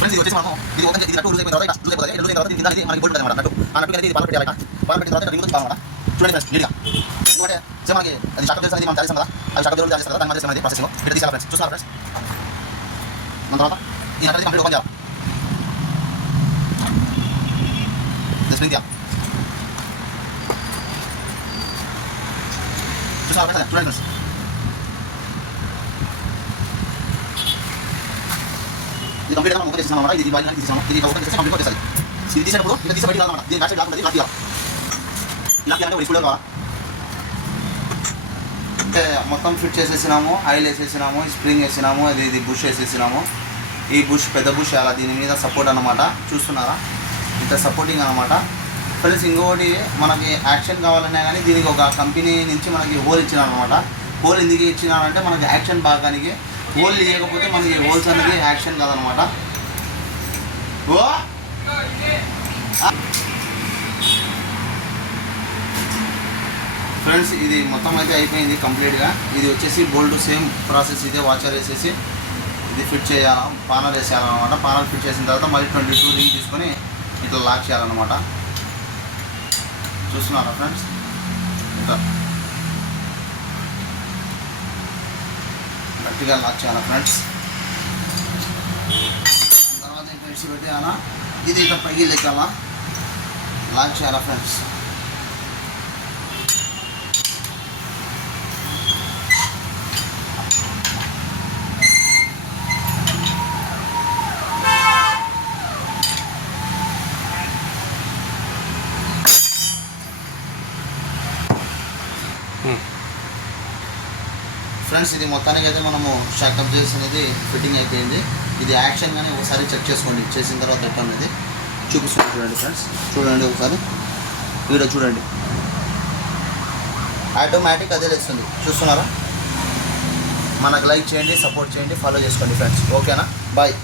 Friends ఇది వచ్చేసి మనం ఇది ఓపెన్ చేసి నట్టు లూజ్ అయిపోయిన తర్వాత లూజ్ అయిపోతుంది. లూజ్ అయిన తర్వాత దీని కింద మనకి బోల్ట్ ఉంటుంది అన్నమాట. నట్టు ఆ నట్టు అనేది ఇది పాలు పెట్టాలి. పాలు పెట్టిన తర్వాత రింగ్ పాలన్నమాట. చూడండి ఫ్రెండ్స్ నీట్గా. ఎందుకంటే సేమ్ మనకి అది షాక్ అబ్జర్వ్ అనేది మనం చేస్తాం కదా. అది షాక్ అబ్జర్వ్ చేస్తాం కదా. దాని మధ్య ప్రాసెసింగ్ ఇట్లా తీసాలి ఫ్రెండ్స్. చూస్తున్నారు ఫ్రెండ్స్. మన తర్వాత ఈ నట్టు కంప్లీట్ ఓపెన్ చేయాలి. స్ప్రింగ్ చేయాలి. చూస్తున్నారు ఫ్రెండ్స్. చూడండి ఫ్రెండ్స్. ఇది కంప్లీట్ గా ఓపెన్ చేసాం అన్నమాట. ఇది బాయిల్ అనేది తీసాము. ఇది ఓపెన్ చేస్తే కంప్లీట్ చేయాలి. ఇది తీసేటప్పుడు ఇలా తీసి బయటికి రావాలన్నమాట. దీని బ్యాక్ సైడ్ లాక్ ఉంటుంది. లాక్ చేయాలి. లాక్ చేయాలంటే ఒక స్క్రూ కావాలి. అంటే మొత్తం ఫిట్ చేసేసినాము. ఆయిల్ వేసేసినాము, స్ప్రింగ్ వేసినాము, ఇది బుష్ వేసేసినాము. ఈ బుష్ పెద్ద బుష్ అలా దీని మీద సపోర్ట్ అన్నమాట. చూస్తున్నారా ఇంత సపోర్టింగ్ అనమాట ఫ్రెండ్స్. ఇంకొకటి మనకి యాక్షన్ కావాలన్నా కానీ దీనికి ఒక కంపెనీ నుంచి మనకి హోల్ ఇచ్చినారనమాట. హోల్ ఎందుకు ఇచ్చినారంటే మనకి యాక్షన్ బాగానికి. హోల్ లేకపోతే మనకి హోల్స్ అనేది యాక్షన్ కాదనమాట. ఫ్రెండ్స్ ఇది మొత్తం అయితే అయిపోయింది కంప్లీట్గా. ఇది వచ్చేసి బోల్ట్ సేమ్ ప్రాసెస్ ఇదే. వాచర్ వేసేసి ఇది ఫిట్ చేయాలి. పానల్ వేసేయాలన్నమాట. పానల్ ఫిట్ చేసిన తర్వాత మళ్ళీ 22 రింగ్ తీసుకొని ఇట్లా లాక్ చేయాలన్నమాట. చూస్తున్నారా ఫ్రెండ్స్ ఇట్లా గట్టిగా లాక్ చేయాలి ఫ్రెండ్స్. తర్వాత పెట్టి పెట్టాలా. ఇది ఇట్లా పైకి లెక్కాలా లాక్ చేయాలా ఫ్రెండ్స్. ఫ్రెండ్స్ ఇది మొత్తానికి అయితే మనము షాక్ అబ్జర్వ్స్ అనేది ఫిట్టింగ్ అయిపోయింది. ఇది యాక్షన్ కానీ ఒకసారి చెక్ చేసుకోండి. చేసిన తర్వాత ఎట్లా అనేది చూపిస్తున్నాను చూడండి ఫ్రెండ్స్. చూడండి ఒకసారి వీడియో చూడండి. ఆటోమేటిక్ అదే లేస్తుంది. చూస్తున్నారా. మనకు లైక్ చేయండి, సపోర్ట్ చేయండి, ఫాలో చేసుకోండి ఫ్రెండ్స్. ఓకేనా. బాయ్.